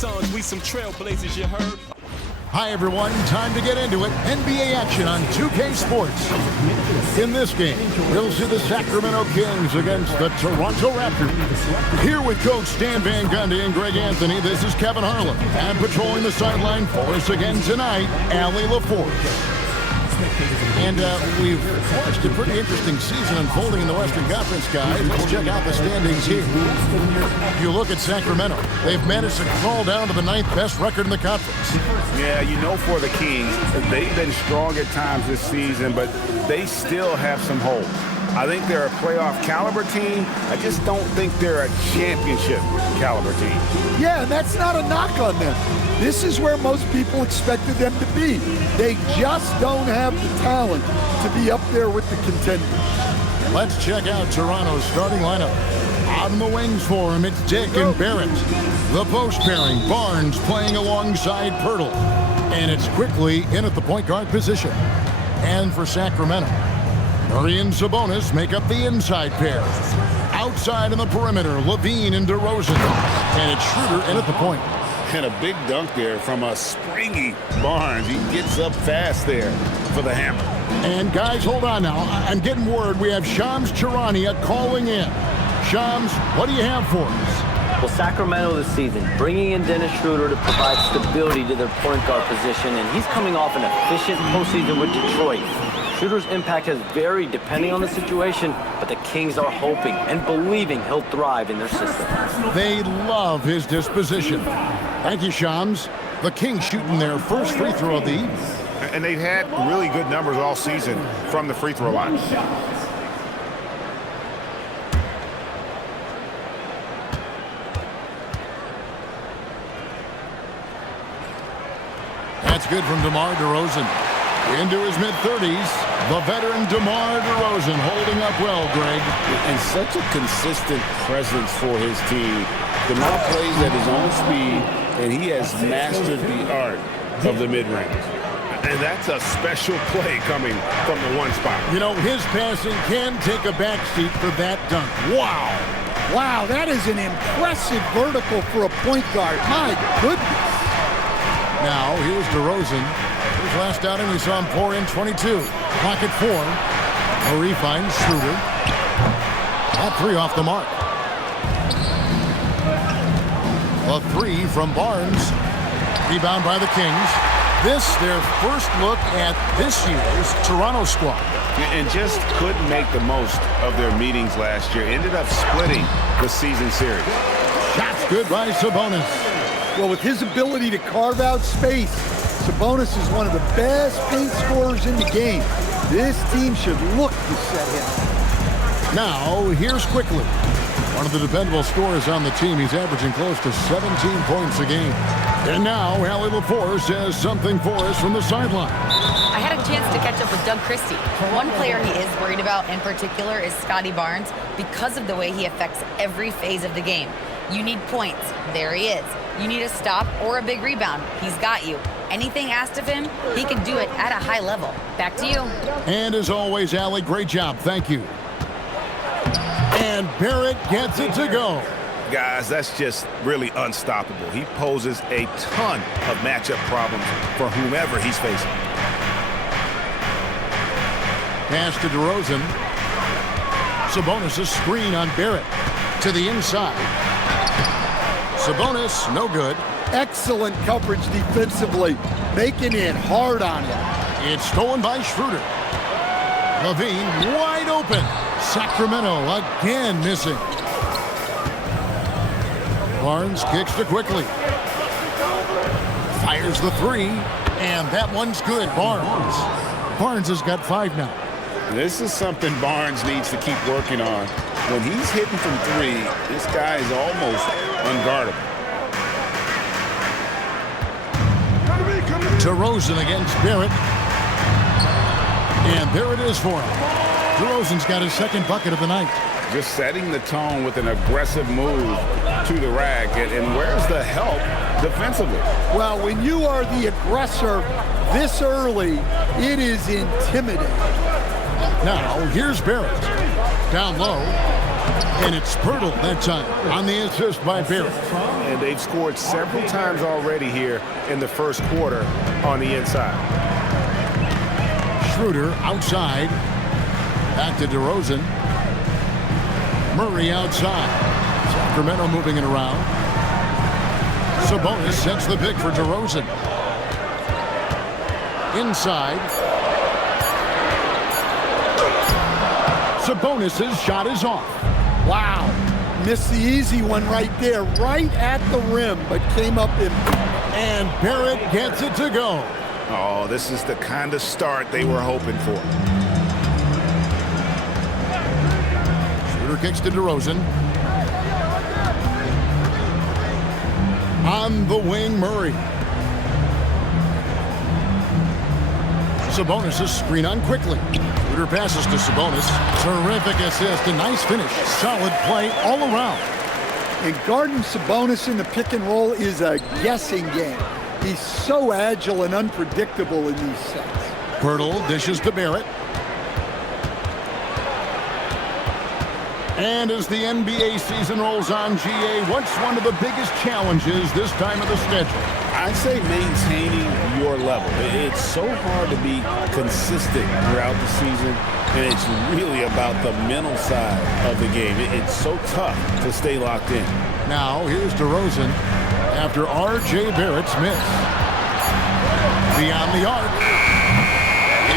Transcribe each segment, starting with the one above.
sons, we some trailblazers, you heard? Hi, everyone. Time to get into it. NBA action on 2K Sports. In this game, we'll see the Sacramento Kings against the Toronto Raptors. Here with Coach Stan Van Gundy and Greg Anthony, this is Kevin Harlan. And patrolling the sideline for us again tonight, Allie LaForce. And we've watched a pretty interesting season unfolding in the Western Conference, guys. Let's check out the standings here. If you look at Sacramento, they've managed to crawl down to the 9th best record in the conference. Yeah, you know, for the Kings, they've been strong at times this season, but they still have some hope. I think they're a playoff caliber team. I just don't think they're a championship caliber team. Yeah, and that's not a knock on them. This is where most people expected them to be. They just don't have the talent to be up there with the contenders. Let's check out Toronto's starting lineup. Out in the wings for him, it's Dick and Barrett. The post pairing, Barnes playing alongside Pirtle. And it's quickly in at the point guard position. And for Sacramento, Murray and Sabonis make up the inside pair. Outside in the perimeter, Levine and DeRozan. And it's Schroeder in at the point. And a big dunk there from a springy Barnes. He gets up fast there for the hammer. And guys, hold on now. I'm getting word we have Shams Charania calling in. Shams, what do you have for us? Well, Sacramento this season, bringing in Dennis Schroeder to provide stability to their point guard position, and he's coming off an efficient postseason with Detroit. Schroeder's impact has varied depending on the situation, but the Kings are hoping and believing he'll thrive in their system. They love his disposition. Thank you, Shams. The Kings shooting their first free throw of the evening. And they've had really good numbers all season from the free throw line. That's good from DeMar DeRozan. Into his mid-30s, the veteran DeMar DeRozan holding up well, Greg. And such a consistent presence for his team. DeMar plays at his own speed, and he has mastered the art of the mid-range. And that's a special play coming from the one spot. You know, his passing can take a backseat for that dunk. Wow. Wow, that is an impressive vertical for a point guard. My goodness. Now, here's DeRozan. His last outing, we saw him pour in 22. Clock at 4. Murray finds Schroeder. That three off the mark. A three from Barnes. Rebound by the Kings. This, their first look at this year's Toronto squad. And just couldn't make the most of their meetings last year. Ended up splitting the season series. Shots good by Sabonis. Well, with his ability to carve out space, Sabonis is one of the best paint scorers in the game. This team should look to set him. Now, here's Quickly. One of the dependable scorers on the team. He's averaging close to 17 points a game. And now, Allie LaForce has something for us from the sideline. I had a chance to catch up with Doug Christie. One player he is worried about in particular is Scotty Barnes because of the way he affects every phase of the game. You need points. There he is. You need a stop or a big rebound. He's got you. Anything asked of him, he can do it at a high level. Back to you. And as always, Allie, great job. Thank you. And Barrett gets it to go. Guys, that's just really unstoppable. He poses a ton of matchup problems for whomever he's facing. Pass to DeRozan. Sabonis' screen on Barrett. To the inside. Sabonis, no good. Excellent coverage defensively, making it hard on him. It's stolen by Schroeder. Levine wide open. Sacramento again missing. Barnes kicks to Quickly. Fires the three, and that one's good. Barnes has got 5 now. This is something Barnes needs to keep working on. When he's hitting from 3, this guy is almost unguardable. DeRozan against Barrett. And there it is for him. DeRozan's got his second bucket of the night. Just setting the tone with an aggressive move to the rack. And where's the help defensively? Well, when you are the aggressor this early, it is intimidating. Now, here's Barrett. Down low. And it's Pirtle that time on the assist by Barrett. And they've scored several times already here in the first quarter on the inside. Schroeder outside. Back to DeRozan. Murray outside. Sacramento moving it around. Sabonis sets the pick for DeRozan. Inside. Sabonis' shot is off. Wow. Missed the easy one right there, right at the rim, but came up empty. And Barrett gets it to go. Oh, this is the kind of start they were hoping for. Schroeder kicks to DeRozan. On the wing, Murray. Sabonis' screen on quickly. Schroeder passes to Sabonis. Terrific assist, a nice finish. Solid play all around. And guarding Sabonis in the pick and roll is a guessing game. He's so agile and unpredictable in these sets. Pirtle dishes to Barrett. And as the NBA season rolls on, GA, what's one of the biggest challenges this time of the schedule? I'd say maintaining your level. It's so hard to be consistent throughout the season, and it's really about the mental side of the game. It's so tough to stay locked in. Now, here's DeRozan after R.J. Barrett's miss. Beyond the arc.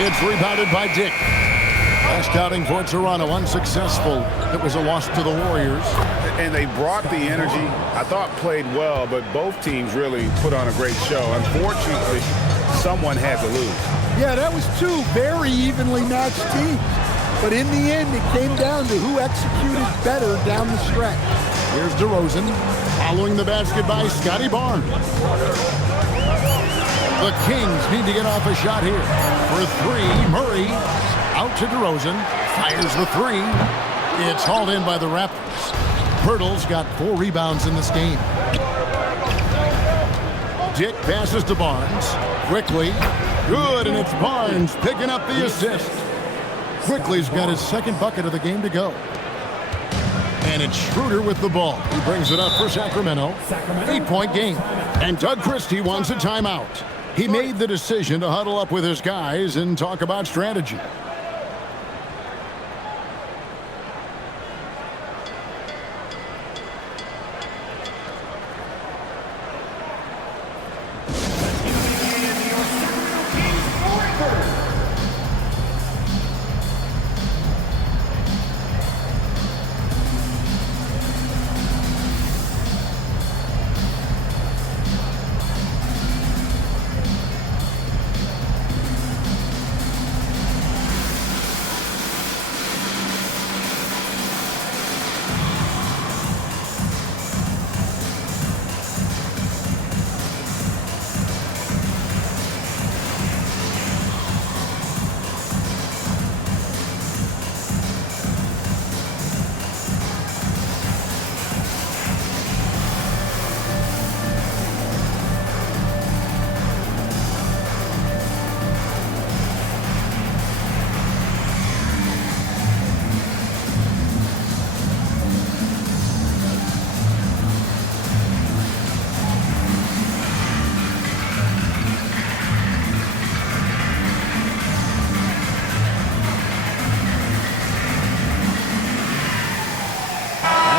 It's rebounded by Dick. Last outing for Toronto, unsuccessful. It was a loss to the Warriors. And they brought the energy. I thought played well, but both teams really put on a great show. Unfortunately, someone had to lose. Yeah, that was two very evenly matched teams. But in the end, it came down to who executed better down the stretch. Here's DeRozan, following the basket by Scotty Barnes. The Kings need to get off a shot here. For three, Murray out to DeRozan, fires the three. It's hauled in by the Raptors. Pirtle's got 4 rebounds in this game. Dick passes to Barnes. Quickly. Good, and it's Barnes picking up the assist. Quickly's got his second bucket of the game to go. And it's Schroeder with the ball. He brings it up for Sacramento. 8-point game. And Doug Christie wants a timeout. He made the decision to huddle up with his guys and talk about strategy.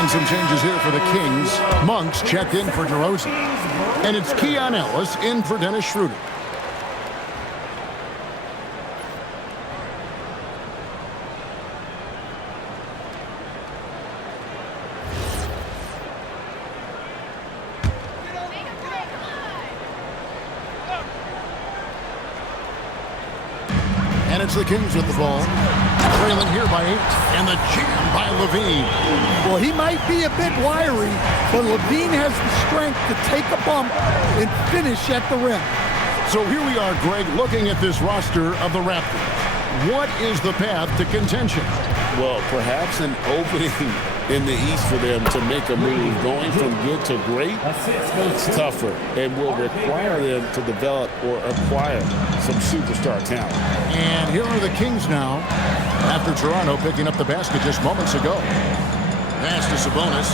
Some changes here for the Kings. Monks checked in for DeRozan. And it's Keon Ellis in for Dennis Schroeder. And it's the Kings with the ball. Trailing here by 8. And the jam by Levine. Well, he might be a bit wiry, but Levine has the strength to take a bump and finish at the rim. So here we are, Greg, looking at this roster of the Raptors. What is the path to contention? Well, perhaps an opening in the East for them to make a move. Going from good to great, it's tougher and will require them to develop or acquire some superstar talent. And here are the Kings now, after Toronto picking up the basket just moments ago. Pass to Sabonis.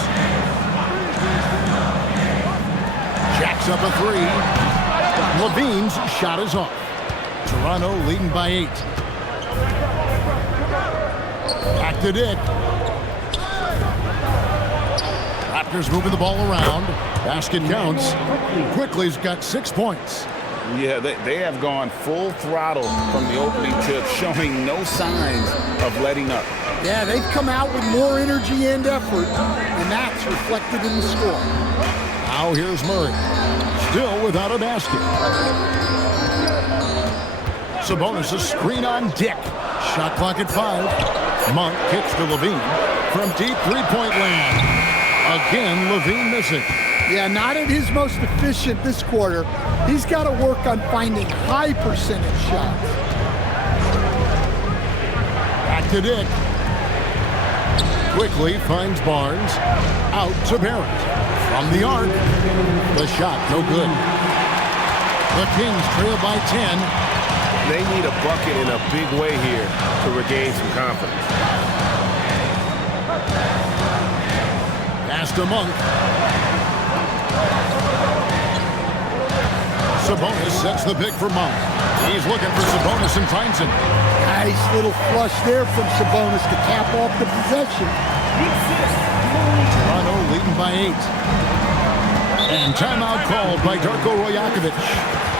Jacks up a three. Levine's shot is off. Toronto leading by 8. Back to Dick. Raptors moving the ball around. Basket counts. Quickly's got 6 points. Yeah, they have gone full throttle from the opening tip, showing no signs of letting up. Yeah, they've come out with more energy and effort, and that's reflected in the score. Now here's Murray. Still without a basket. Sabonis a screen on Dick. Shot clock at 5. Monk kicks to Levine from deep three-point land. Again, Levine missing. Yeah, not at his most efficient this quarter. He's got to work on finding high percentage shots. Back to Dick. Quickly finds Barnes. Out to Barrett. From the arc. The shot, no good. The Kings trail by 10. They need a bucket in a big way here to regain some confidence. Pass to Monk. Sabonis sets the pick for Monk. He's looking for Sabonis and finds him. Nice little flush there from Sabonis to cap off the possession. Toronto leading by 8. And timeout called by Darko Rajakovic.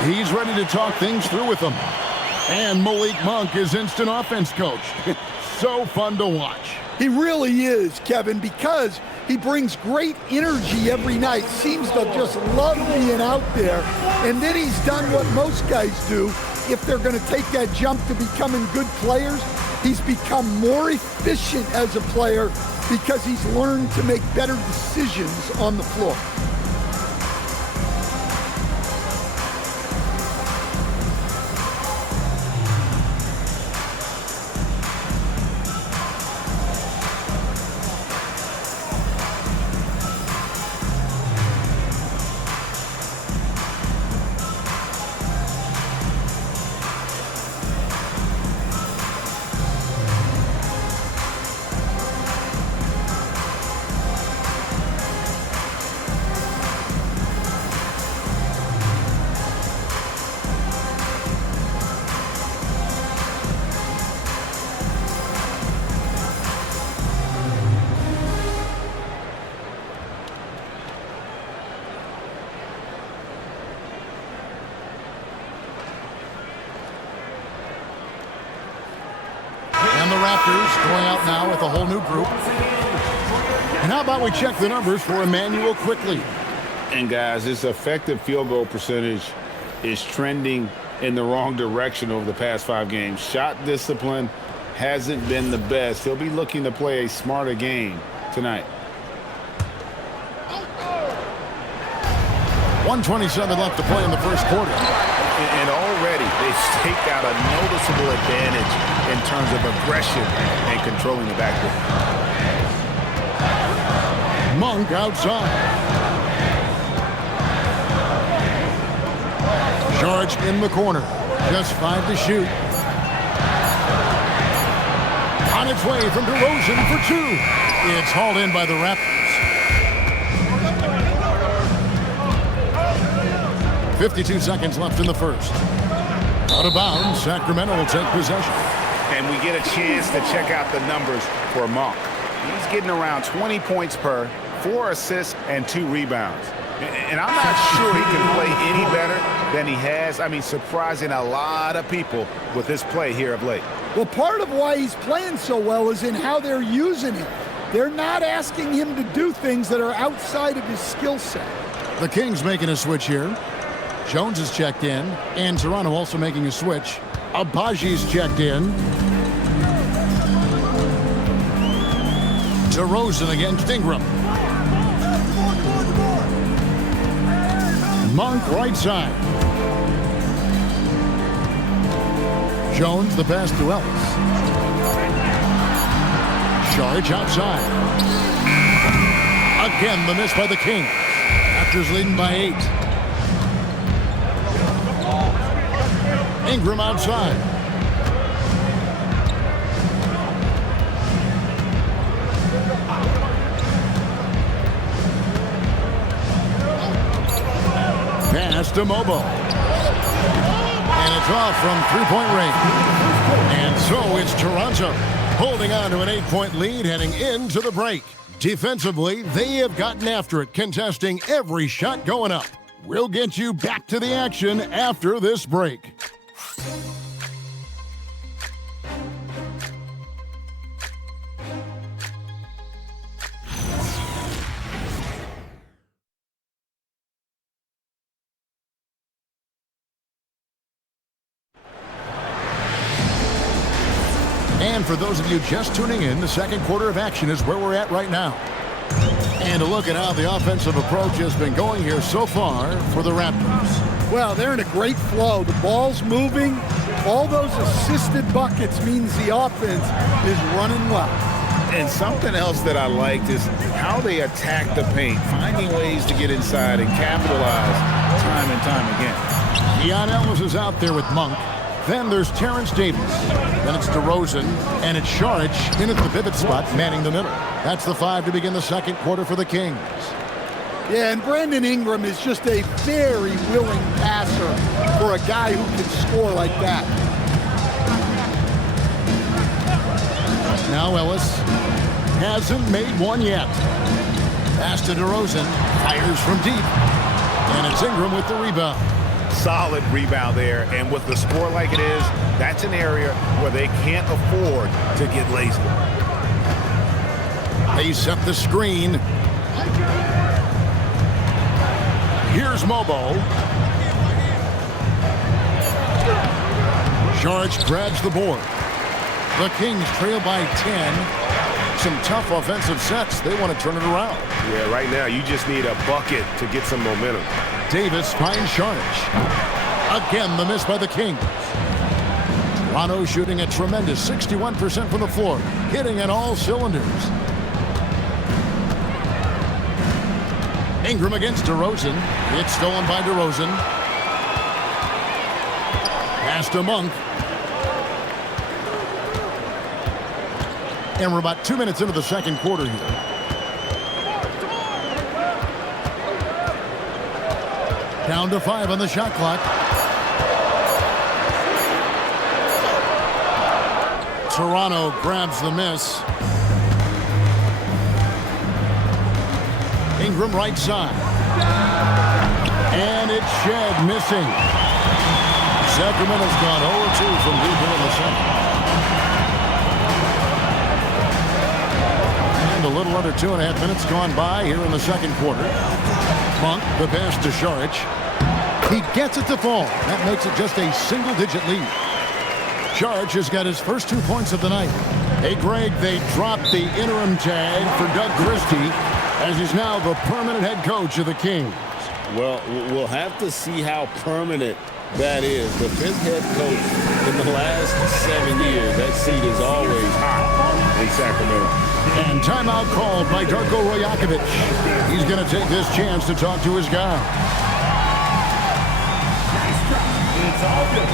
He's ready to talk things through with them. And Malik Monk is instant offense coach. So fun to watch. He really is, Kevin, because he brings great energy every night. Seems to just love being out there. And then he's done what most guys do. If they're going to take that jump to becoming good players, he's become more efficient as a player because he's learned to make better decisions on the floor. And the Raptors going out now with a whole new group. And how about we check the numbers for Emmanuel quickly? And guys, his effective field goal percentage is trending in the wrong direction over the past 5 games. Shot discipline hasn't been the best. He'll be looking to play a smarter game tonight. 1:27 left to play in the first quarter. And already they've staked out a noticeable advantage in terms of aggression and controlling the backcourt. Monk outside. George in the corner. Just 5 to shoot. On its way from DeRozan for 2. It's hauled in by the Raptors. 52 seconds left in the first. Out of bounds, Sacramento will take possession. And we get a chance to check out the numbers for Monk. He's getting around 20 points per, 4 assists, and 2 rebounds. And I'm not sure he can play any better than he has. I mean, surprising a lot of people with this play here of late. Well, part of why he's playing so well is in how they're using him. They're not asking him to do things that are outside of his skill set. The Kings making a switch here. Jones is checked in, and Toronto also making a switch. Abaji's checked in. DeRozan against Ingram. Monk right side. Jones the pass to Ellis. Charge outside. Again the miss by the Kings. Raptors leading by 8. Ingram outside. Pass to Mobo. And it's off from three-point range. And so it's Toronto holding on to an 8-point lead heading into the break. Defensively, they have gotten after it, contesting every shot going up. We'll get you back to the action after this break. And for those of you just tuning in, the second quarter of action is where we're at right now. And a look at how the offensive approach has been going here so far for the Raptors. Well, they're in a great flow. The ball's moving. All those assisted buckets means the offense is running well. And something else that I liked is how they attack the paint, finding ways to get inside and capitalize time and time again. Keon Ellis is out there with Monk. Then there's Terrence Davis. Then it's DeRozan. And it's Saric in at the pivot spot, manning the middle. That's the 5 to begin the second quarter for the Kings. Yeah, and Brandon Ingram is just a very willing passer for a guy who can score like that. Now Ellis hasn't made one yet. Pass to DeRozan. Fires from deep. And it's Ingram with the rebound. Solid rebound there, and with the score like it is, that's an area where they can't afford to get lazy. They set the screen. Here's Mobo. Saric grabs the board. The Kings trail by 10. Some tough offensive sets. They want to turn it around. Yeah, right now you just need a bucket to get some momentum. Davis finds Saric. Again, the miss by the Kings. Toronto shooting a tremendous 61% from the floor, hitting on all cylinders. Ingram against DeRozan. It's stolen by DeRozan. Pass to Monk. And we're about 2 minutes into the second quarter here. Down to 5 on the shot clock. Toronto grabs the miss. Ingram right side. And it's Shed missing. Sacramento's gone 0-2 from deep in the second. And a little under 2.5 minutes gone by here in the second quarter. Monk, the pass to Saric. He gets it to fall. That makes it just a single-digit lead. Saric has got his first 2 points of the night. Hey, Greg, they dropped the interim tag for Doug Christie as he's now the permanent head coach of the Kings. Well, we'll have to see how permanent that is. The 5th head coach in the last 7 years. That seat is always hot in Sacramento. And timeout called by Darko Rajakovic. He's going to take this chance to talk to his guy. It's all good.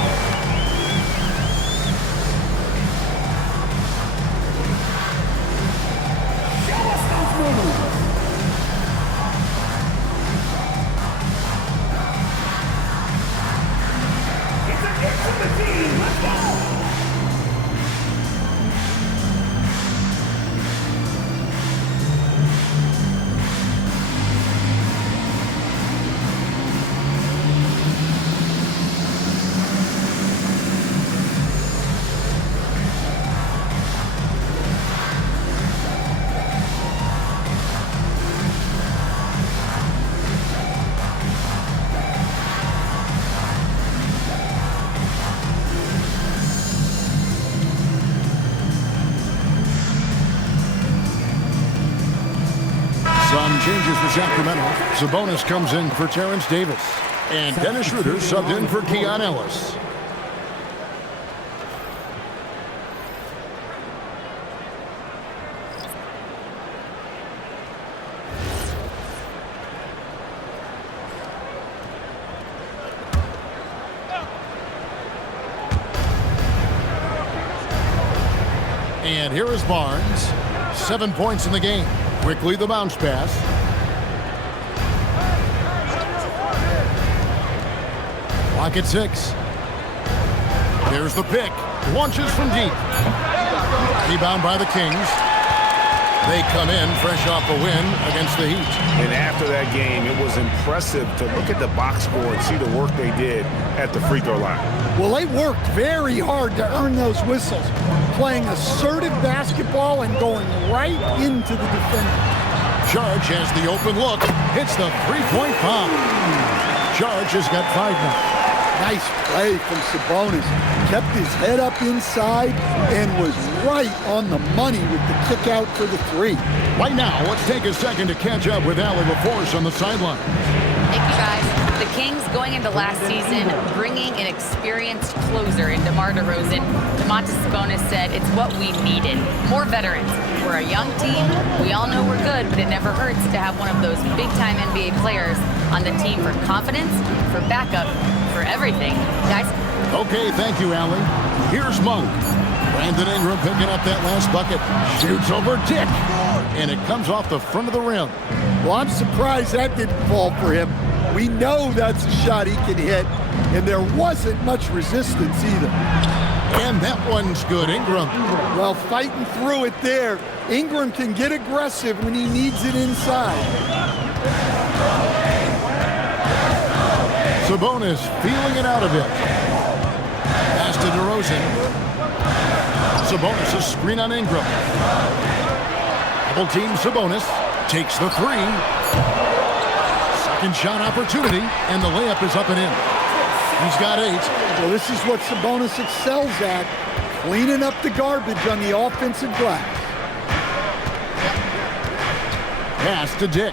Show us those moves. It's a hit from the team. Let's go. Some changes for Sacramento. Sabonis comes in for Terrence Davis. And Dennis Schroeder subbed in for Keon Ellis. And here is Barnes. 7 points in the game. Quickly the bounce pass. Clock at 6. There's the pick. Launches from deep. Rebound by the Kings. They come in fresh off a win against the Heat. And after that game, it was impressive to look at the box score and see the work they did at the free throw line. Well, they worked very hard to earn those whistles, playing assertive basketball and going right into the defender. Charge has the open look. Hits the three-point bomb. Charge has got 5 now. Nice play from Sabonis. Kept his head up inside and was right on the money with the kick out for the 3. Right now, let's take a second to catch up with Allie LaForce on the sideline. Thank you, guys. The Kings going into last season, bringing an experienced closer in DeMar DeRozan. Domantas Sabonis said it's what we needed. More veterans. We're a young team. We all know we're good, but it never hurts to have one of those big-time NBA players on the team for confidence, for backup, for everything. Guys? Okay, thank you, Allie. Here's Monk. Brandon Ingram picking up that last bucket. Shoots over Dick. And it comes off the front of the rim. Well, I'm surprised that didn't fall for him. We know that's a shot he can hit, and there wasn't much resistance either. And that one's good. Ingram. Well, fighting through it there. Ingram can get aggressive when he needs it inside. Sabonis feeling it out a bit. Pass to DeRozan. Sabonis, a screen on Ingram. Double team Sabonis. Takes the 3. Second shot opportunity, and the layup is up and in. He's got 8. Well, this is what Sabonis excels at, cleaning up the garbage on the offensive glass. Pass to Dick.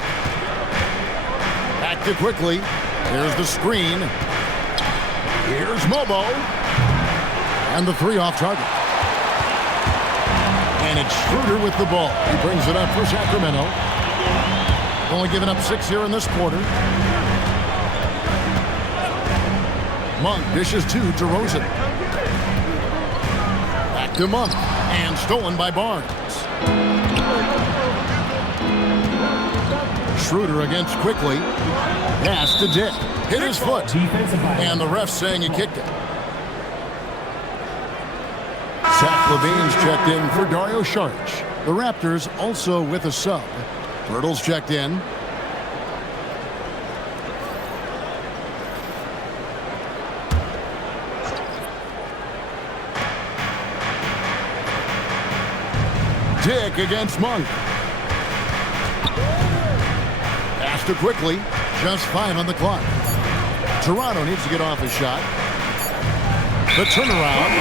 Back to quickly. There's the screen. Here's Mobo. And the 3 off target. And it's Schroeder with the ball. He brings it up for Sacramento. Only giving up 6 here in this quarter. Monk dishes to DeRozan. Back to Monk. And stolen by Barnes. Schroeder against quickly. Pass to Dick. Hit his foot. And the ref saying he kicked it. Zach LaVine's checked in for Dario Saric. The Raptors also with a sub. Pirtle's checked in. Dick against Monk. Pass to quickly. Just 5 on the clock. Toronto needs to get off his shot. The turnaround.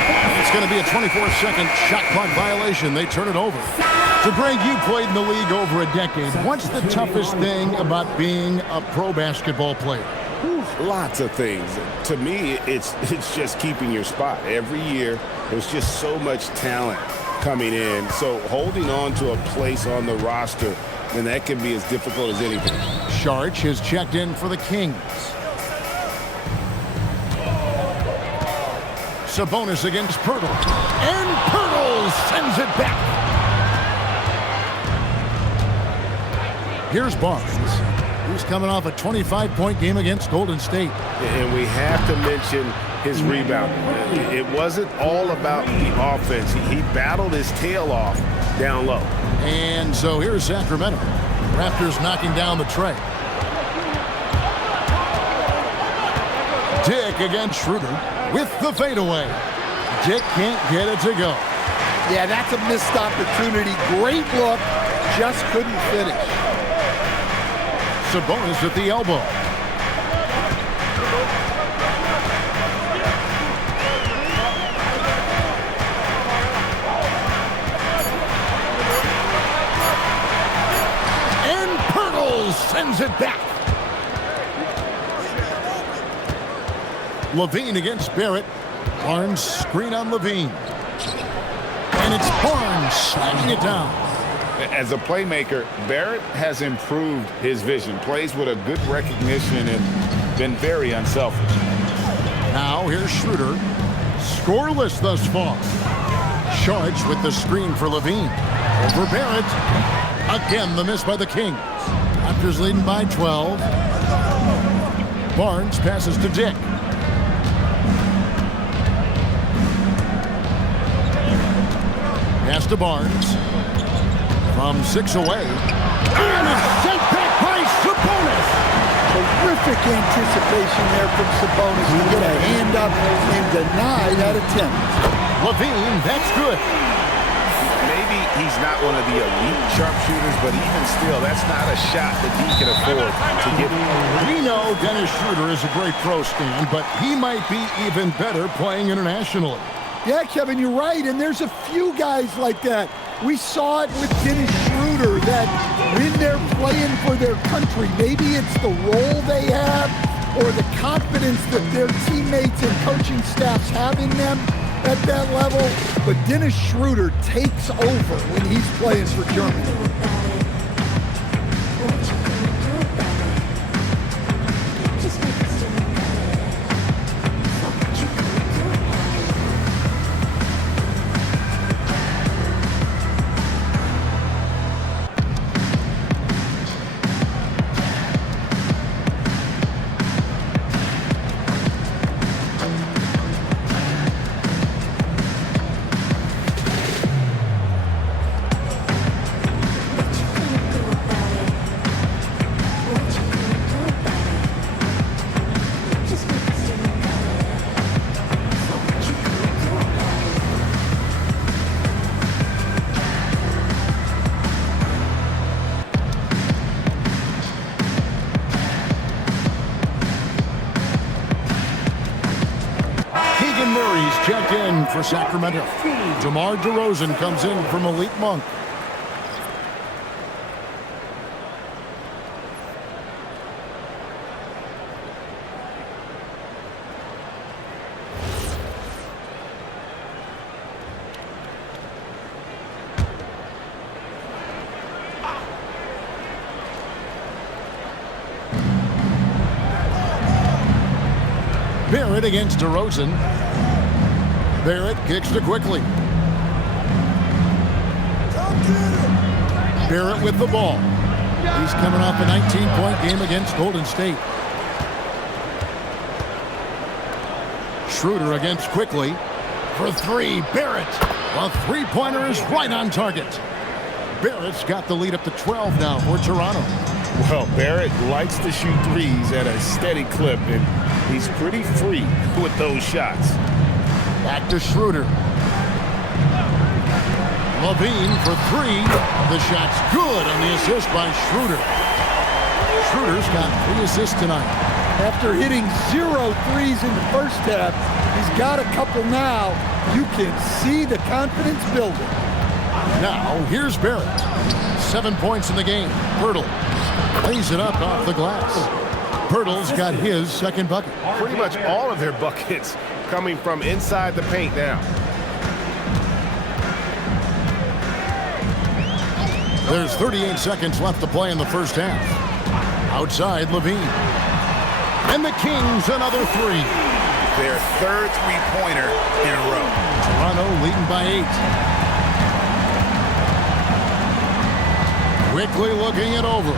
It's going to be a 24-second shot clock violation. They turn it over. So, Greg, you played in the league over a decade. What's the toughest thing about being a pro basketball player? Lots of things. To me, it's just keeping your spot. Every year, there's just so much talent coming in. So holding on to a place on the roster, and that can be as difficult as anything. Saric has checked in for the Kings. Sabonis against Pirtle. And Pirtle sends it back. Here's Barnes. He's coming off a 25-point game against Golden State. And we have to mention his rebounding. It wasn't all about the offense. He battled his tail off down low. And so here's Sacramento. Raptors knocking down the tray. Dick against Schroeder with the fadeaway. Dick can't get it to go. Yeah, that's a missed opportunity. Great look, just couldn't finish. Sabonis at the elbow. And Pirtle sends it back. LaVine against Barrett. Barnes screen on LaVine. And it's Barnes slamming it down. As a playmaker, Barrett has improved his vision. Plays with a good recognition and been very unselfish. Now here's Schroeder. Scoreless thus far. Saric with the screen for LaVine. Over Barrett. Again, the miss by the Kings. Raptors leading by 12. Barnes passes to Dick. Pass to Barnes. From 6 away. And it's sent back by Sabonis. Terrific anticipation there from Sabonis to get a hand up and deny that attempt. Levine, that's good. Maybe he's not one of the elite sharpshooters, but even still, that's not a shot that he can afford to give. We know Dennis Schroeder is a great pro, Stan, but he might be even better playing internationally. Yeah, Kevin, you're right, and there's a few guys like that. We saw it with Dennis Schroeder, that when they're playing for their country, maybe it's the role they have or the confidence that their teammates and coaching staffs have in them at that level, but Dennis Schroeder takes over when he's playing for Germany. Checked in for Sacramento. DeMar DeRozan comes in from Elite Monk. Barrett against DeRozan. Barrett kicks to quickly. Barrett with the ball. He's coming off a 19-point game against Golden State. Schroeder against quickly. For 3, Barrett. A three-pointer is right on target. Barrett's got the lead up to 12 now for Toronto. Well, Barrett likes to shoot threes at a steady clip, and he's pretty free with those shots. Back to Schroeder. Levine for 3. The shot's good on the assist by Schroeder. Schroeder's got 3 assists tonight. After hitting 0 threes in the first half, he's got a couple now. You can see the confidence building. Now, here's Barrett. 7 points in the game. Pirtle lays it up off the glass. Pirtle's got his second bucket. Pretty much all of their buckets coming from inside the paint now. There's 38 seconds left to play in the first half. Outside, Levine. And the Kings another 3. Their third three-pointer in a row. Toronto leading by 8. Quickly looking it over.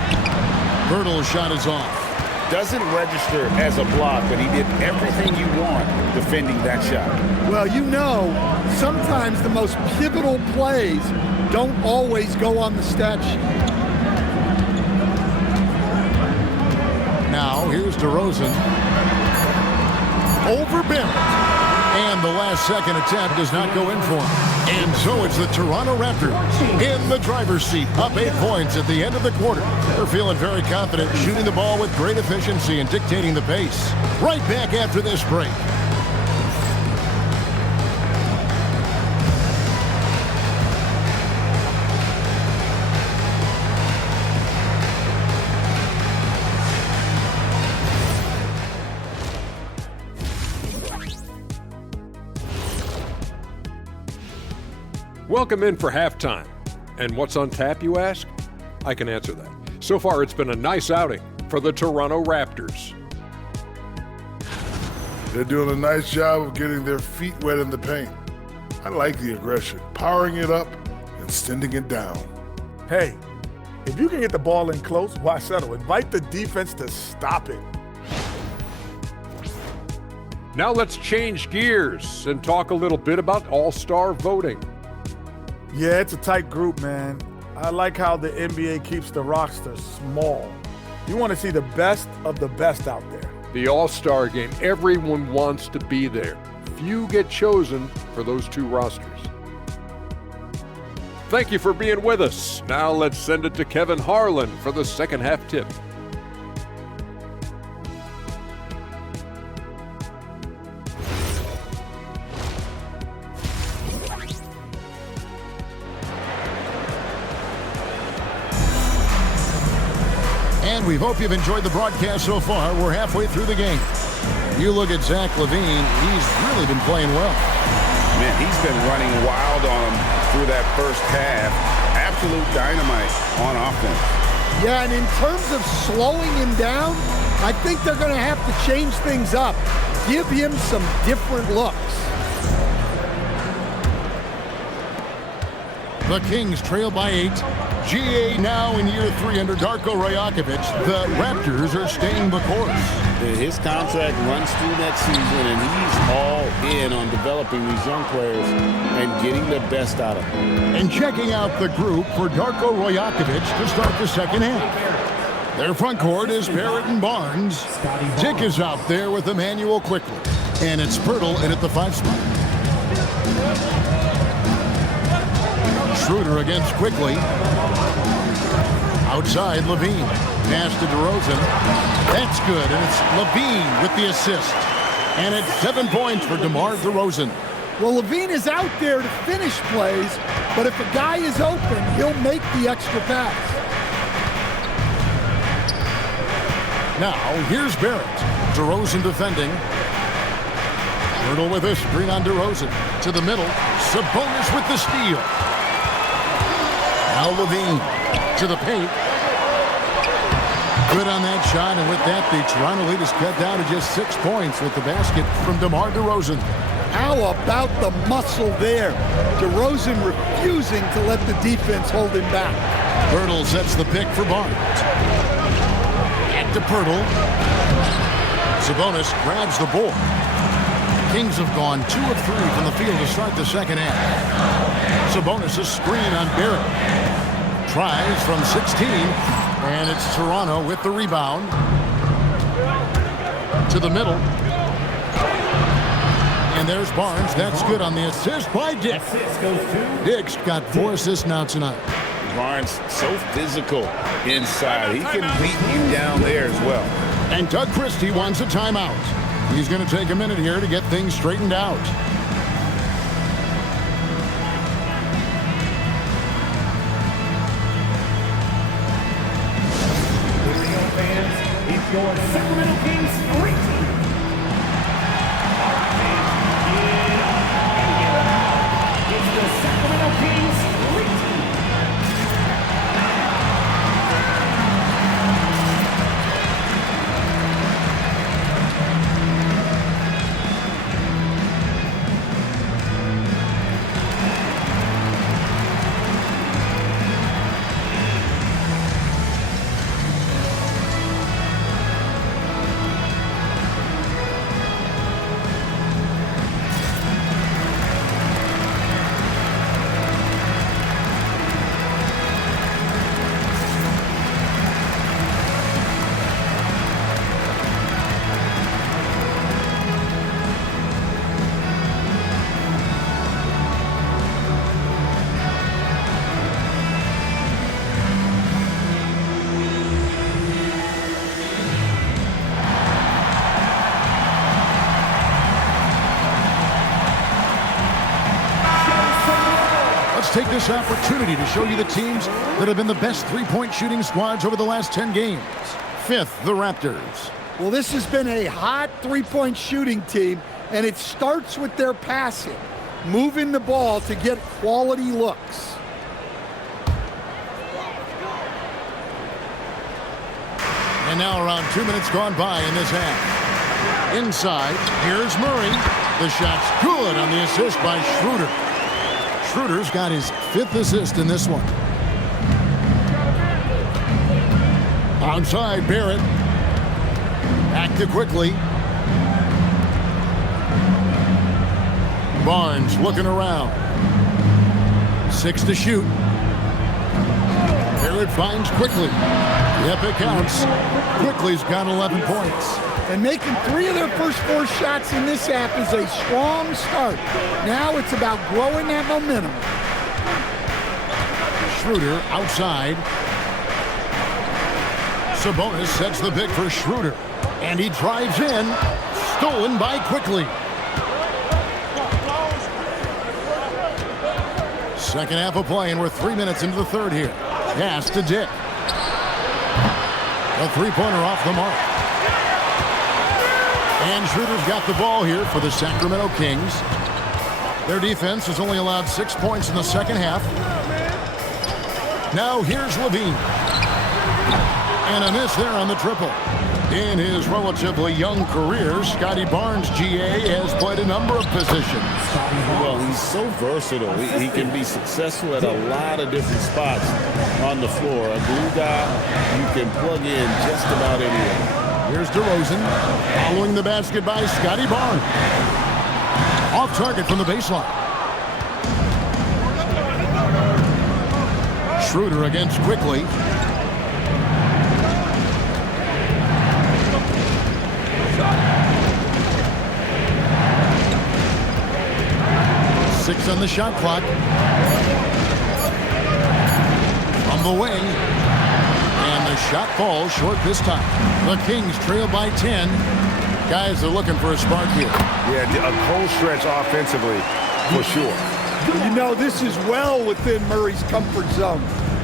Pirtle's shot is off. Doesn't register as a block, but he did everything you want defending that shot. Well, you know, sometimes the most pivotal plays don't always go on the stat sheet. Now, here's DeRozan. Over Barrett. And the last second attempt does not go in for him. And so it's the Toronto Raptors in the driver's seat, up 8 points at the end of the quarter. They're feeling very confident, shooting the ball with great efficiency and dictating the pace. Right back after this break. Welcome in for halftime. And what's on tap, you ask? I can answer that. So far, it's been a nice outing for the Toronto Raptors. They're doing a nice job of getting their feet wet in the paint. I like the aggression, powering it up and sending it down. Hey, if you can get the ball in close, why settle? Invite the defense to stop it. Now let's change gears and talk a little bit about all-star voting. Yeah, it's a tight group, man. I like how the NBA keeps the roster small. You want to see the best of the best out there. The All-Star game, everyone wants to be there. Few get chosen for those two rosters. Thank you for being with us. Now let's send it to Kevin Harlan for the second half tip. And we hope you've enjoyed the broadcast so far. We're halfway through the game. You look at Zach LaVine, he's really been playing well. Man, he's been running wild on him through that first half. Absolute dynamite on offense. Yeah, and in terms of slowing him down, I think they're going to have to change things up. Give him some different looks. The Kings trail by 8. GA now in year 3 under Darko Rajakovic. The Raptors are staying the course. His contract runs through that season, and he's all in on developing these young players and getting the best out of them. And checking out the group for Darko Rajakovic to start the second half. Their front court is Barrett and Barnes. Dick is out there with Emmanuel quickly. And it's Pirtle in at the 5 spot. Schroeder against Quickly. Outside, LaVine. Pass to DeRozan. That's good, and it's LaVine with the assist. And it's 7 points for DeMar DeRozan. Well, LaVine is out there to finish plays, but if a guy is open, he'll make the extra pass. Now, here's Barrett. DeRozan defending. Pirtle with a screen on DeRozan. To the middle. Sabonis with the steal. Now LaVine to the paint. Good on that shot, and with that, the Toronto lead is cut down to just 6 points with the basket from DeMar DeRozan. How about the muscle there? DeRozan refusing to let the defense hold him back. Pirtle sets the pick for Barnes. Back to Pirtle. Sabonis grabs the board. Kings have gone 2 of 3 from the field to start the second half. Sabonis a screen on Barrett. Tries from 16, and it's Toronto with the rebound. To the middle. And there's Barnes. That's good on the assist by Dick. Dick's got 4 assists now tonight. Barnes so physical inside. He can beat you down there as well. And Doug Christie wants a timeout. He's going to take a minute here to get things straightened out. It's your Sacramento Kings streak team. It's the Sacramento Kings streak team. Take this opportunity to show you the teams that have been the best three-point shooting squads over the last 10 games. 5th, the Raptors. Well, this has been a hot three-point shooting team, and it starts with their passing, moving the ball to get quality looks. And now around 2 minutes gone by in this half. Inside, here's Murray. The shot's good on the assist by Schroeder. Schroeder's got his 5th assist in this one. Outside, Barrett. Back to Quickly. Barnes looking around. 6 to shoot. Barrett finds Quickly. Yep, it counts. Quickly's got 11 points. And making 3 of their first 4 shots in this half is a strong start. Now it's about growing that momentum. Schroeder outside. Sabonis sets the pick for Schroeder. And he drives in. Stolen by Quickly. Second half of play, and we're 3 minutes into the third here. Pass to Dick. A three-pointer off the mark. And Schroeder's got the ball here for the Sacramento Kings. Their defense has only allowed 6 points in the second half. Now here's Levine. And a miss there on the triple. In his relatively young career, Scotty Barnes, GA, has played a number of positions. Well, he's so versatile. He can be successful at a lot of different spots on the floor. A glue guy you can plug in just about anywhere. Here's DeRozan, following the basket by Scotty Barnes. Off target from the baseline. Schroeder against Quickly. Six on the shot clock. From the wing. And the shot falls short this time. The Kings trail by 10. Guys are looking for a spark here. Yeah, a cold stretch offensively, for sure. You know, this is well within Murray's comfort zone.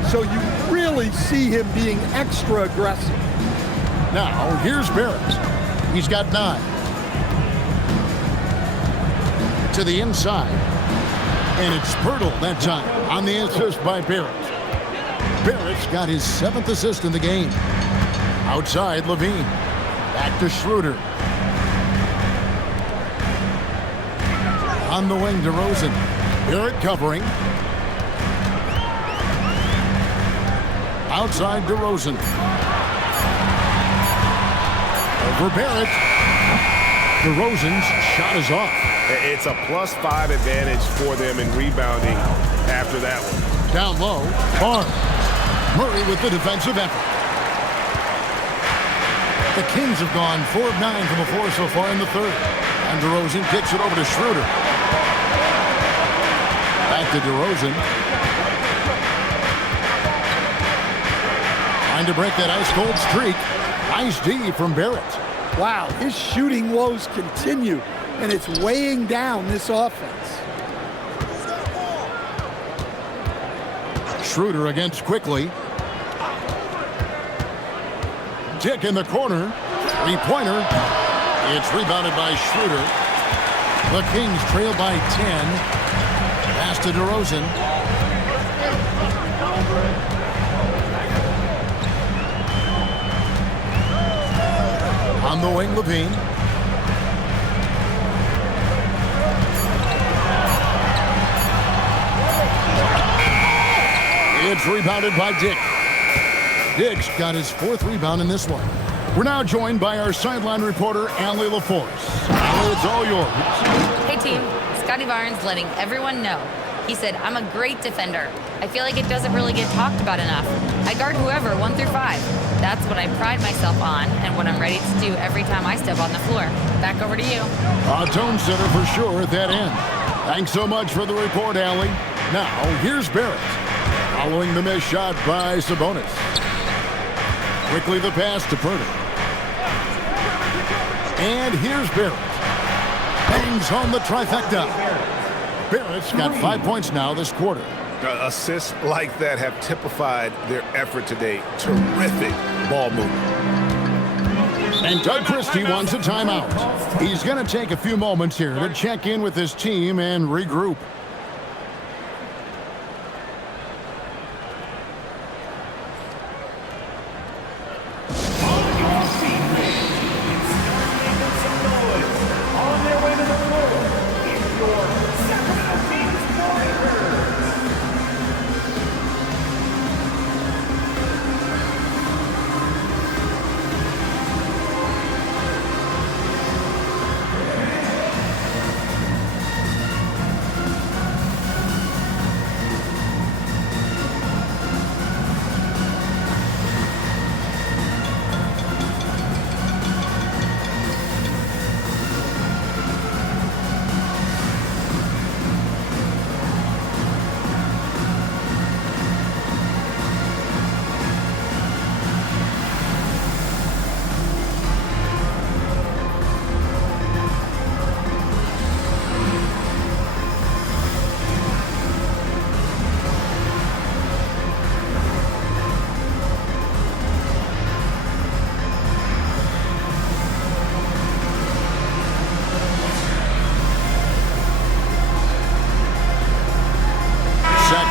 So you really see him being extra aggressive. Now, here's Barrett. He's got 9. To the inside. And it's Pirtle that time on the assist by Barrett. Barrett's got his 7th assist in the game. Outside, Levine. Back to Schroeder. On the wing, DeRozan. Barrett covering. Outside, DeRozan. Over Barrett. DeRozan's shot is off. It's a +5 advantage for them in rebounding after that one. Down low, Barnes. Murray with the defensive effort. The Kings have gone 4 of 9 from the floor so far in the third. And DeRozan kicks it over to Schroeder. Back to DeRozan. Trying to break that ice-cold streak. Nice D from Barrett. Wow, his shooting woes continue, and it's weighing down this offense. Schroeder against Quickly. Dick in the corner. Three-pointer. It's rebounded by Schroeder. The Kings trail by 10. Pass to DeRozan. On the wing, Levine. It's rebounded by Dick. Dick's got his 4th rebound in this one. We're now joined by our sideline reporter, Allie LaForce. Allie, it's all yours. Hey, team. Scotty Barnes letting everyone know. He said, I'm a great defender. I feel like it doesn't really get talked about enough. I guard whoever, 1 through 5. That's what I pride myself on and what I'm ready to do every time I step on the floor. Back over to you. A tone setter for sure at that end. Thanks so much for the report, Allie. Now, here's Barrett. Following the missed shot by Sabonis. Quickly the pass to Pirtle. And here's Barrett. Bangs home the trifecta. Barrett's got 5 points now this quarter. Assists like that have typified their effort today. Terrific ball movement. And Doug Christie wants a timeout. He's going to take a few moments here to check in with his team and regroup.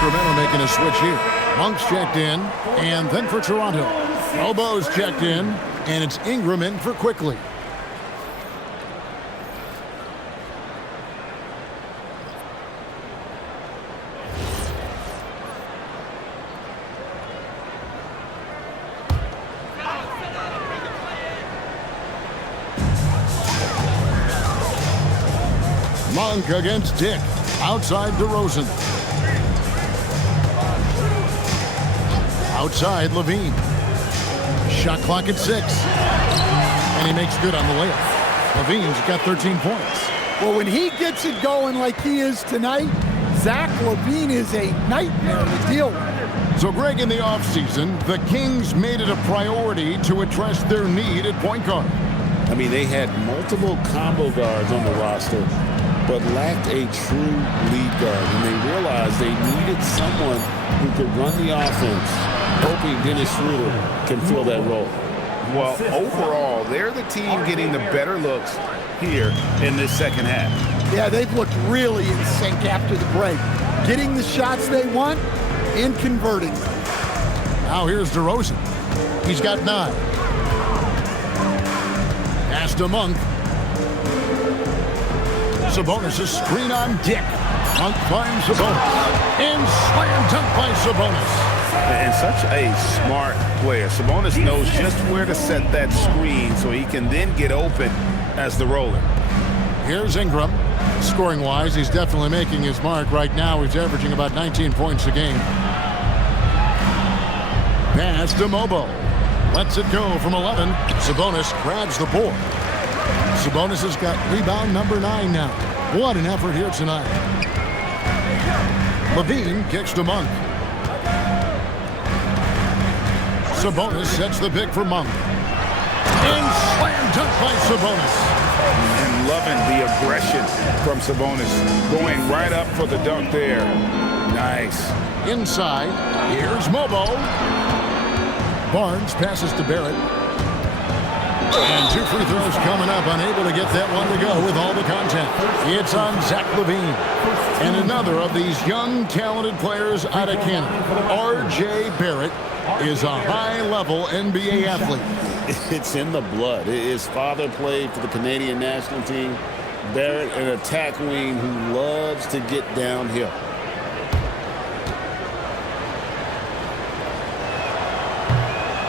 Sacramento making a switch here. Monk's checked in, and then for Toronto. Obo's checked in, and it's Ingram in for Quickly. Monk against Dick. Outside DeRozan. Outside Levine. Shot clock at 6. And he makes good on the layup. Levine's got 13 points. Well, when he gets it going like he is tonight, Zach LaVine is a nightmare to deal with. So, Greg, in the offseason, the Kings made it a priority to address their need at point guard. I mean, they had multiple combo guards on the roster, but lacked a true lead guard. And they realized they needed someone who could run the offense, hoping Dennis Schroeder can fill that role. Well, overall, they're the team getting the better looks here in this second half. Yeah, they've looked really in sync after the break. Getting the shots they want and converting them. Now here's DeRozan. He's got 9. Pass to Monk. Sabonis' screen on Dick. Monk finds Sabonis. And slam dunk by Sabonis. And such a smart player. Sabonis knows just where to set that screen so he can then get open as the roller. Here's Ingram. Scoring-wise, he's definitely making his mark. Right now, he's averaging about 19 points a game. Pass to Mobo. Lets it go from 11. Sabonis grabs the board. Sabonis has got rebound number 9 now. What an effort here tonight. Levine kicks to Monk. Sabonis sets the pick for Monk. And slam dunk by Sabonis. And loving the aggression from Sabonis. Going right up for the dunk there. Nice. Inside, here's Mobo. Barnes passes to Barrett. And 2 free throws coming up. Unable to get that one to go with all the contact. It's on Zach LaVine. And another of these young, talented players out of Canada. R.J. Barrett is a high-level NBA athlete. It's in the blood. His father played for the Canadian national team. Barrett, an attack wing who loves to get downhill.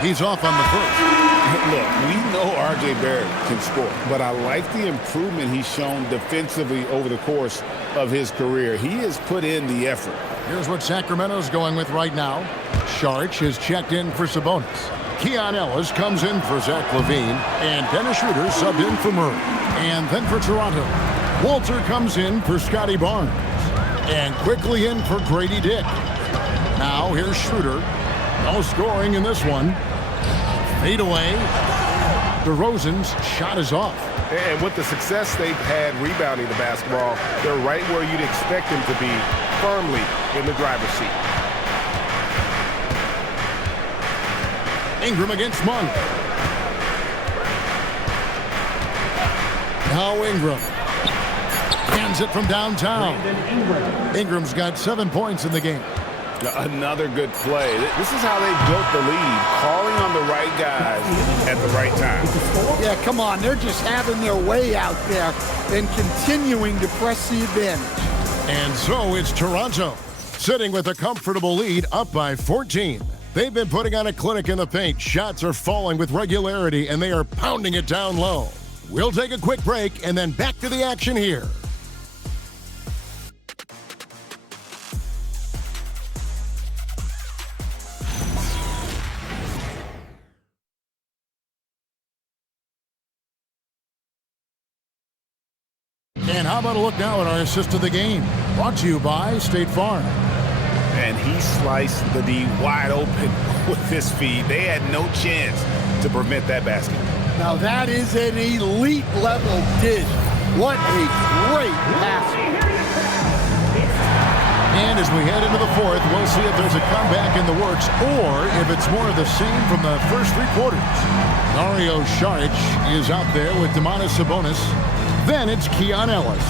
He's off on the first. Look, we know R.J. Barrett can score, but I like the improvement he's shown defensively over the course of his career. He has put in the effort. Here's what Sacramento's going with right now. Sharch is checked in for Sabonis. Keon Ellis comes in for Zach LaVine, and Dennis Schroeder subbed in for Murray. And then for Toronto, Walter comes in for Scotty Barnes, and quickly in for Grady Dick. Now here's Schroeder. No scoring in this one. Fade away. DeRozan's shot is off. And with the success they've had rebounding the basketball, they're right where you'd expect them to be, firmly in the driver's seat. Ingram against Monk. Now Ingram. Hands it from downtown. Ingram's got 7 points in the game. Another good play. This is how they built the lead, calling on the right guys at the right time. Yeah, come on. They're just having their way out there and continuing to press the advantage. And so it's Toronto, sitting with a comfortable lead up by 14. They've been putting on a clinic in the paint. Shots are falling with regularity, and they are pounding it down low. We'll take a quick break and then back to the action here. And how about a look now at our assist of the game? Brought to you by State Farm. And he sliced the D wide open with his feed. They had no chance to prevent that basket. Now that is an elite level dish. What a great pass. And as we head into the fourth, we'll see if there's a comeback in the works or if it's more of the same from the first 3 quarters. Dario Saric is out there with Domantas Sabonis. Then it's Keon Ellis.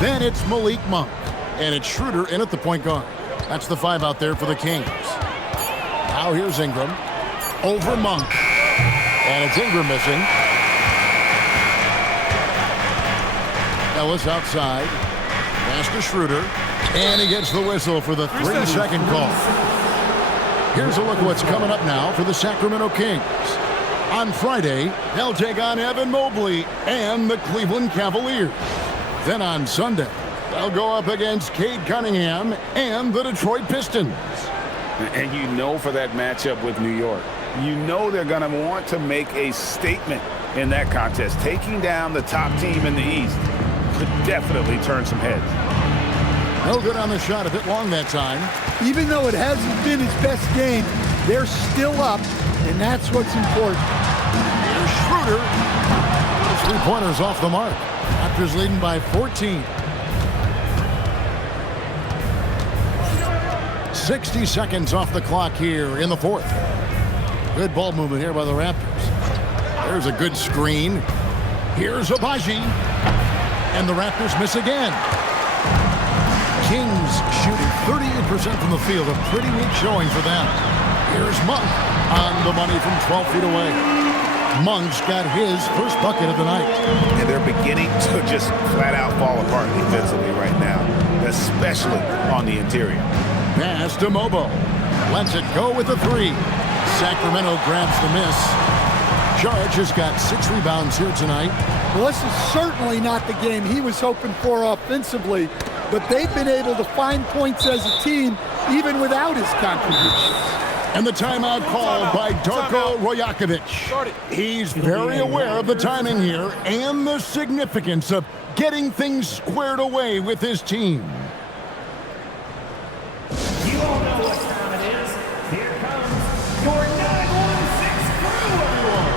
Then it's Malik Monk. And it's Schroeder in at the point guard. That's the 5 out there for the Kings. Now here's Ingram. Over Monk. And it's Ingram missing. Ellis outside. Pass to Schroeder. And he gets the whistle for the 3-second call. Here's a look at what's coming up now for the Sacramento Kings. On Friday, they'll take on Evan Mobley and the Cleveland Cavaliers. Then on Sunday, they'll go up against Cade Cunningham and the Detroit Pistons. And you know for that matchup with New York, you know they're going to want to make a statement in that contest. Taking down the top team in the East could definitely turn some heads. No good on the shot, a bit long that time. Even though it hasn't been his best game, they're still up, and that's what's important. Here's Schroeder. 3-pointers off the mark. Raptors leading by 14. 60 seconds off the clock here in the 4th. Good ball movement here by the Raptors. There's a good screen. Here's Abaji. And the Raptors miss again. Kings shooting 38% from the field. A pretty weak showing for them. Here's Monk on the money from 12 feet away. Monk's got his first bucket of the night. And they're beginning to just flat out fall apart defensively right now, especially on the interior. Pass to Mobo. Lets it go with the 3. Sacramento grabs the miss. Judge has got 6 rebounds here tonight. Well, this is certainly not the game he was hoping for offensively, but they've been able to find points as a team even without his contributions. And the timeout called by Darko Rajakovic. He's very aware of the timing here and the significance of getting things squared away with his team. You all know what time it is. Here comes your 916 crew, everyone.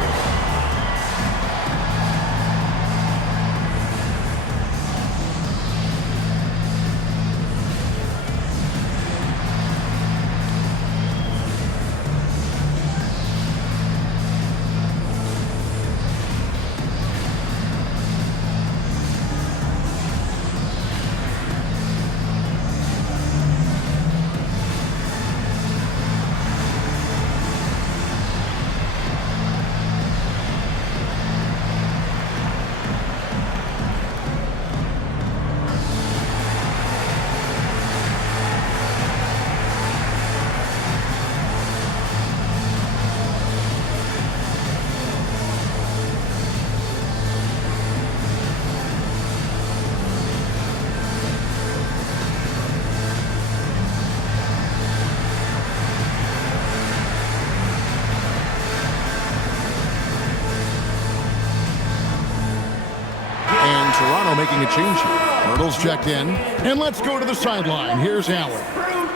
Toronto making a change here. Myrtle's checked in. And let's go to the sideline. Here's Allen.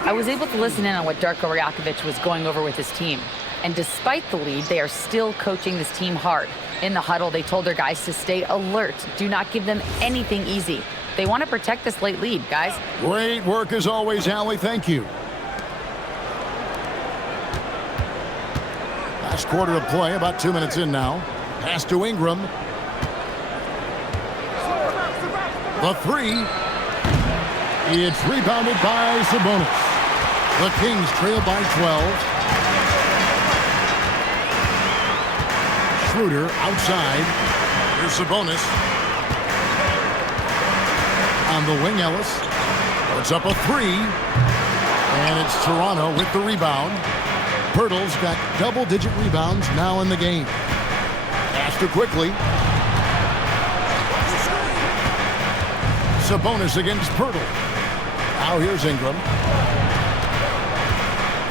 I was able to listen in on what Darko Rajakovic was going over with his team. And despite the lead, they are still coaching this team hard. In the huddle, they told their guys to stay alert. Do not give them anything easy. They want to protect this late lead, guys. Great work as always, Allie. Thank you. Last quarter of play, about 2 minutes in now. Pass to Ingram. The 3. It's rebounded by Sabonis. The Kings trail by 12. Schroeder outside. Here's Sabonis. On the wing, Ellis. Puts up a 3. And it's Toronto with the rebound. Pirtle's got double-digit rebounds now in the game. After quickly. Sabonis against Pirtle. Now here's Ingram.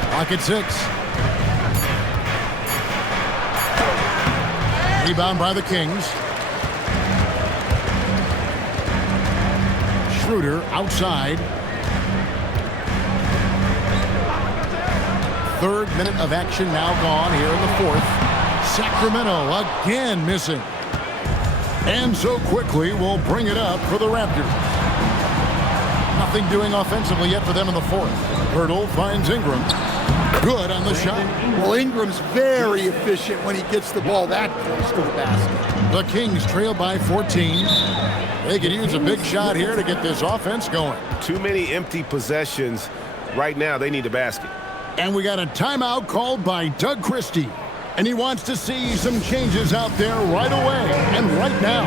Clock at 6. Rebound by the Kings. Schroeder outside. 3rd minute of action now gone here in the 4th. Sacramento again missing. And so quickly we'll bring it up for the Raptors. Nothing doing offensively yet for them in the 4th. Pirtle finds Ingram. Good on the shot. Well, Ingram's very efficient when he gets the ball that close to the basket. The Kings trail by 14. They could use a big shot here to get this offense going. Too many empty possessions Right now, they need a basket. And we got a timeout called by Doug Christie. And he wants to see some changes out there right away and right now.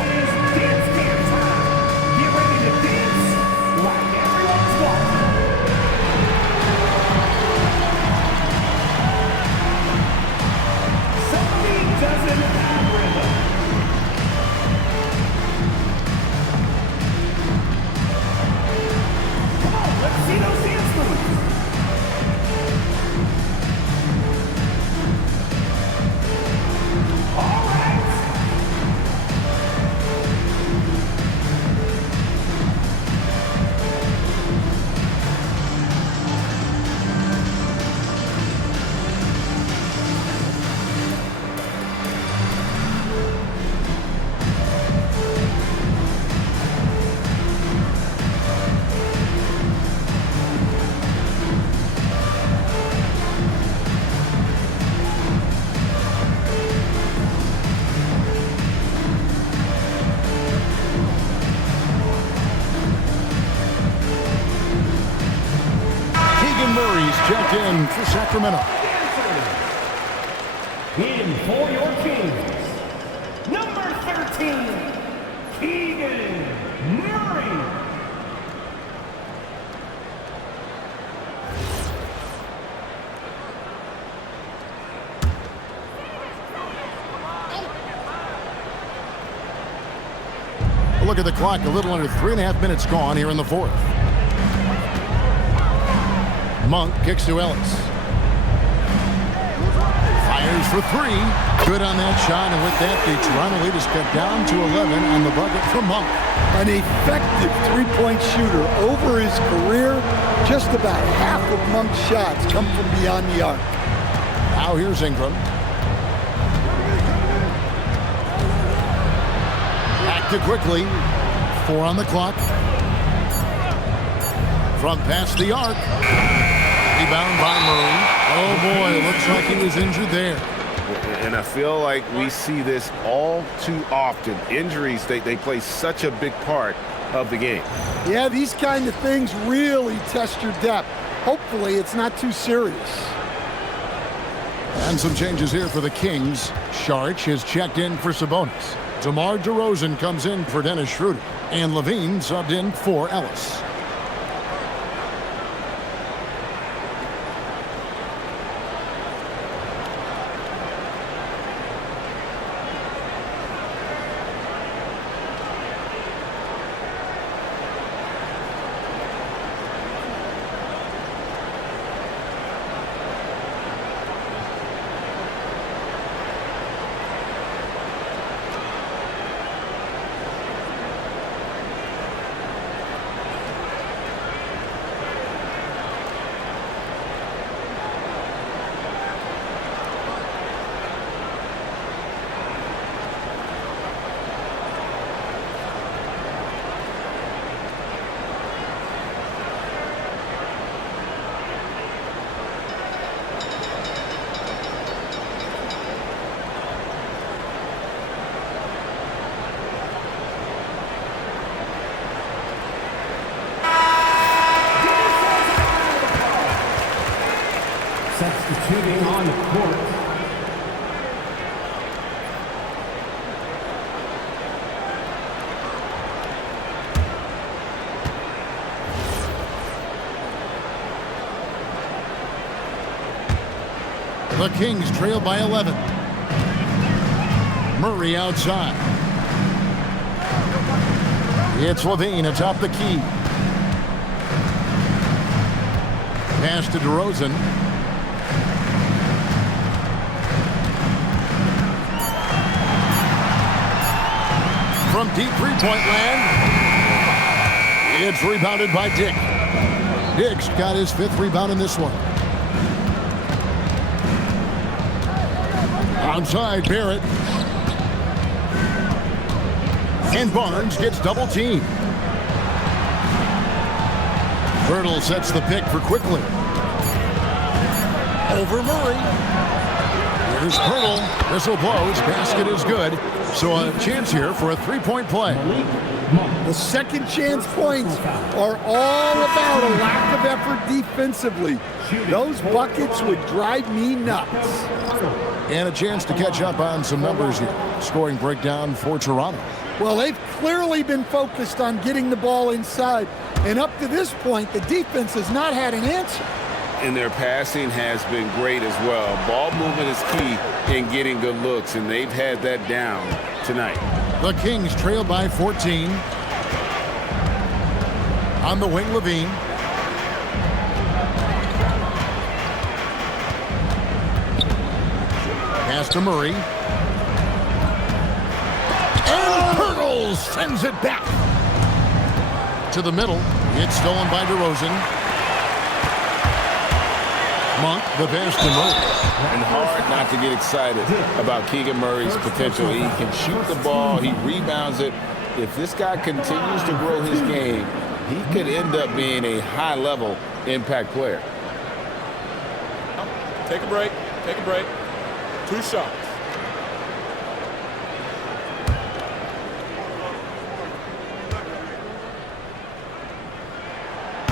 Dance time. Get ready to dance like everyone's watching. Somebody doesn't have rhythm. Come on, let's see those dance moves. All right. Murray's checked in for Sacramento. In for your Kings, number 13, Keegan Murray. Look at the clock, a little under 3.5 minutes gone here in the fourth. Monk kicks to Ellis. Fires for three. Good on that shot, and with that, the Toronto lead is cut down to 11 on the bucket from Monk. An effective three-point shooter. Over his career, just about half of Monk's shots come from beyond the arc. Now here's Ingram. Acted quickly. 4 on the clock. From past the arc. Rebound by Murray. Oh boy, it looks like he was injured there. And I feel like we see this all too often. Injuries, they play such a big part of the game. Yeah, these kind of things really test your depth. Hopefully it's not too serious. And some changes here for the Kings. Sharch is checked in for Sabonis. DeMar DeRozan comes in for Dennis Schroeder. And Levine subbed in for Ellis. Substituting on the court. The Kings trail by 11. Murray outside. It's Levine atop the key. Pass to DeRozan. From deep three-point land. It's rebounded by Dick. Dick's got his 5th rebound in this one. Outside, Barrett. And Barnes gets double teamed. Hurdle sets the pick for Quickly. Over Murray. Here's Hurdle. Whistle blows. Basket is good. So a chance here for a three-point play. The second chance points are all about a lack of effort defensively. Those buckets would drive me nuts. And a chance to catch up on some numbers here. Scoring breakdown for Toronto. Well, they've clearly been focused on getting the ball inside. And up to this point, the defense has not had an answer. And their passing has been great as well. Ball movement is key in getting good looks, and they've had that down tonight. The Kings trail by 14. On the wing, Levine. Pass to Murray. And Hurdles sends it back. To the middle. It's stolen by DeRozan. Monk, the pass to Murray. And hard not to get excited about Keegan Murray's potential. He can shoot the ball. He rebounds it. If this guy continues to grow his game, he could end up being a high-level impact player. Take a break. Take a break. 2 shots.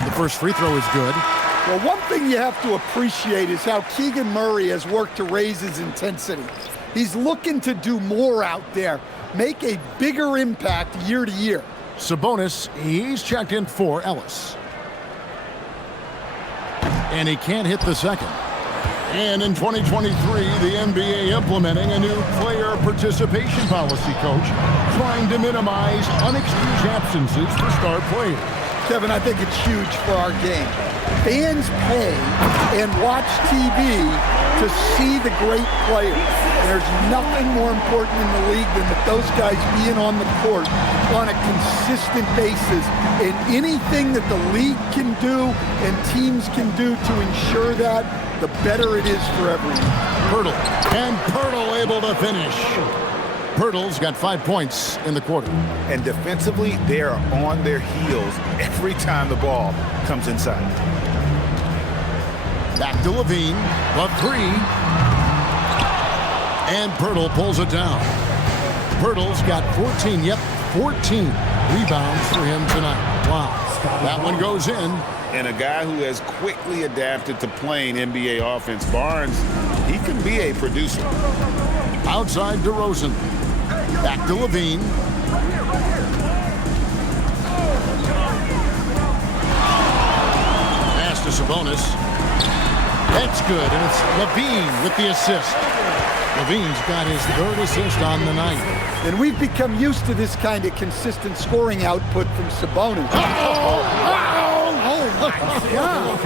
The first free throw is good. Well, one thing you have to appreciate is how Keegan Murray has worked to raise his intensity. He's looking to do more out there, make a bigger impact year to year. Sabonis, he's checked in for Ellis. And he can't hit the second. And in 2023, the NBA implementing a new player participation policy, coach, trying to minimize unexcused absences for star players. Kevin, I think it's huge for our game. Fans pay and watch TV to see the great players. And there's nothing more important in the league than that those guys being on the court on a consistent basis. And anything that the league can do and teams can do to ensure that, the better it is for everyone. Pirtle. And Pirtle able to finish. Pirtle's got 5 points in the quarter. And defensively, they are on their heels every time the ball comes inside. Back to Levine. The three. And Pirtle pulls it down. Pirtle's got 14. Yep, 14 rebounds for him tonight. Wow. That one goes in. And a guy who has quickly adapted to playing NBA offense, Barnes, he can be a producer. Outside DeRozan. Back to Levine. Pass to Sabonis. That's good, and it's Levine with the assist. Levine's got his 3rd assist on the night. And we've become used to this kind of consistent scoring output from Sabonis. Oh my God.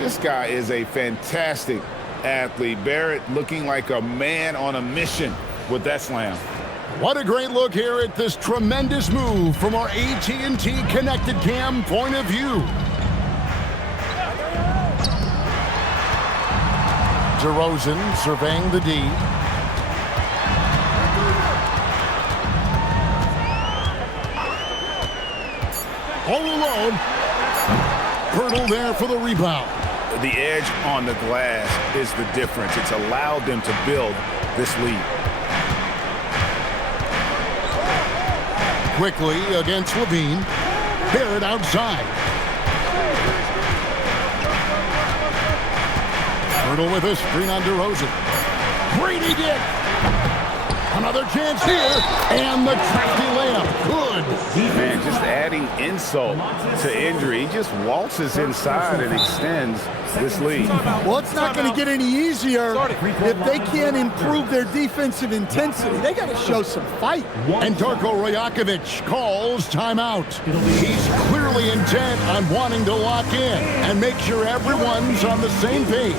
This guy is a fantastic athlete. Barrett looking like a man on a mission with that slam. What a great look here at this tremendous move from our AT&T Connected Cam point of view. DeRozan surveying the D. All alone. Pirtle there for the rebound. The edge on the glass is the difference. It's allowed them to build this lead. Quickly against Levine. Barrett outside. Pirtle with a screen on DeRozan. Brady Dick. Another chance here. And the crafty layup. Good. Man, just adding insult to injury. He just waltzes inside and extends this lead. Well, it's not going to get any easier if they can't improve their defensive intensity. They got to show some fight. And Darko Rajakovic calls timeout. He's clearly intent on wanting to lock in and make sure everyone's on the same page.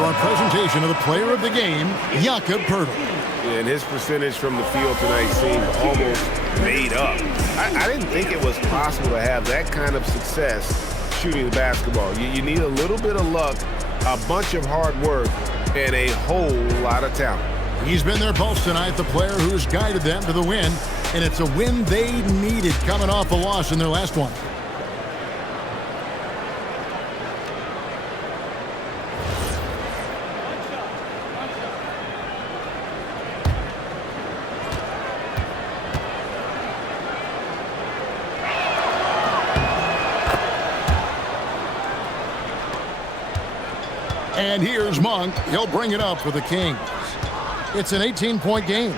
for our presentation of the player of the game, Jakob Poeltl. And his percentage from the field tonight seemed almost made up. I didn't think it was possible to have that kind of success shooting the basketball. You need a little bit of luck, a bunch of hard work, and a whole lot of talent. He's been their pulse tonight, the player who's guided them to the win, and it's a win they needed coming off a loss in their last one. And here's Monk. He'll bring it up for the Kings. It's an 18-point game.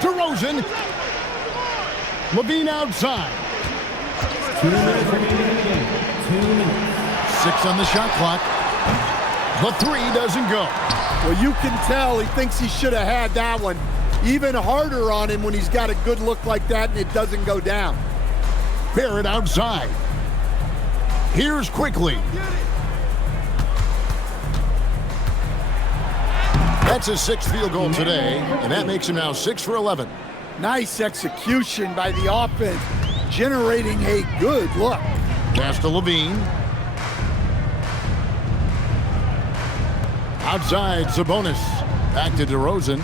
DeRozan. Levine outside. 2 minutes remaining in the game. 2 minutes. 6 on the shot clock. The 3 doesn't go. Well, you can tell he thinks he should have had that one. Even harder on him when he's got a good look like that and it doesn't go down. Barrett outside. Here's Quickly. That's his 6th field goal today, and that makes him now 6 for 11. Nice execution by the offense, generating a good look. Pass to Levine. Outside, Sabonis. Back to DeRozan.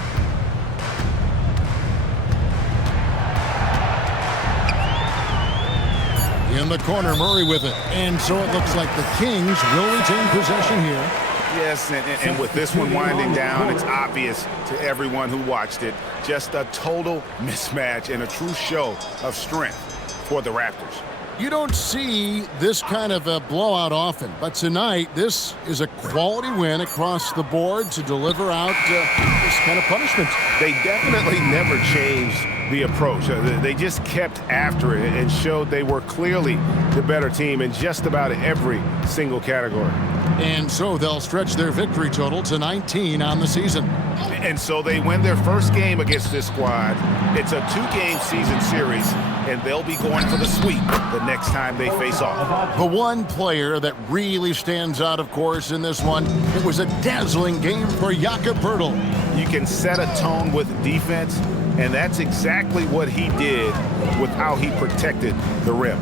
In the corner, Murray with it. And so it looks like the Kings will retain possession here. Yes, and with this one winding down, it's obvious to everyone who watched it. Just a total mismatch and a true show of strength for the Raptors. You don't see this kind of a blowout often, but tonight this is a quality win across the board to deliver out this kind of punishment. They definitely never changed the approach. They just kept after it and showed they were clearly the better team in just about every single category. And so they'll stretch their victory total to 19 on the season. And so they win their first game against this squad. It's a 2-game season series, and they'll be going for the sweep the next time they face off. The one player that really stands out, of course, in this one, it was a dazzling game for Jakob Poeltl. You can set a tone with defense, and that's exactly what he did with how he protected the rim.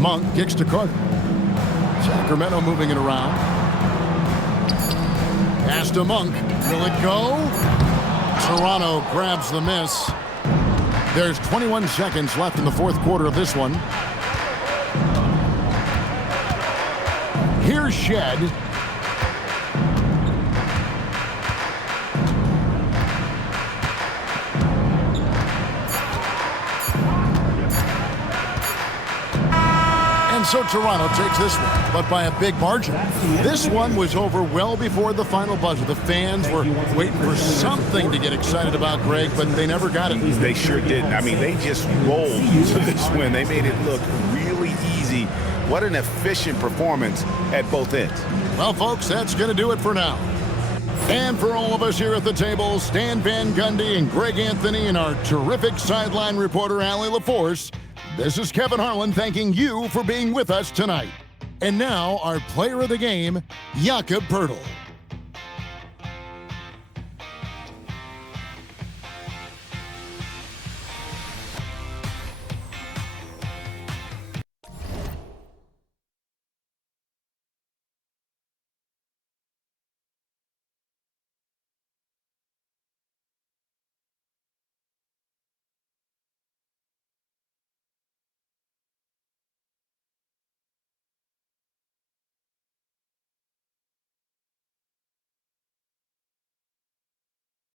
Monk kicks to Carter. Sacramento moving it around. Pass to Monk. Will it go? Toronto grabs the miss. There's 21 seconds left in the 4th quarter of this one. Here's Shed. And so Toronto takes this one, but by a big margin. This one was over well before the final buzzer. The fans were waiting for something to get excited about, Greg, but they never got it. They sure didn't. I mean, they just rolled to this win. They made it look really easy. What an efficient performance at both ends. Well, folks, that's going to do it for now. And for all of us here at the table, Stan Van Gundy and Greg Anthony and our terrific sideline reporter, Allie LaForce, this is Kevin Harlan thanking you for being with us tonight. And now, our player of the game, Jakob Poeltl.